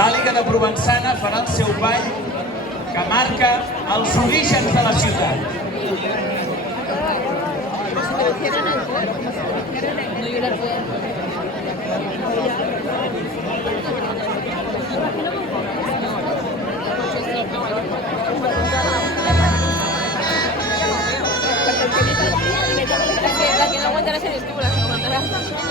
L'Àliga de Provençana farà el seu ball que marca els orígens de la ciutat. La que no aguanta la serie es tú, la que no aguantará.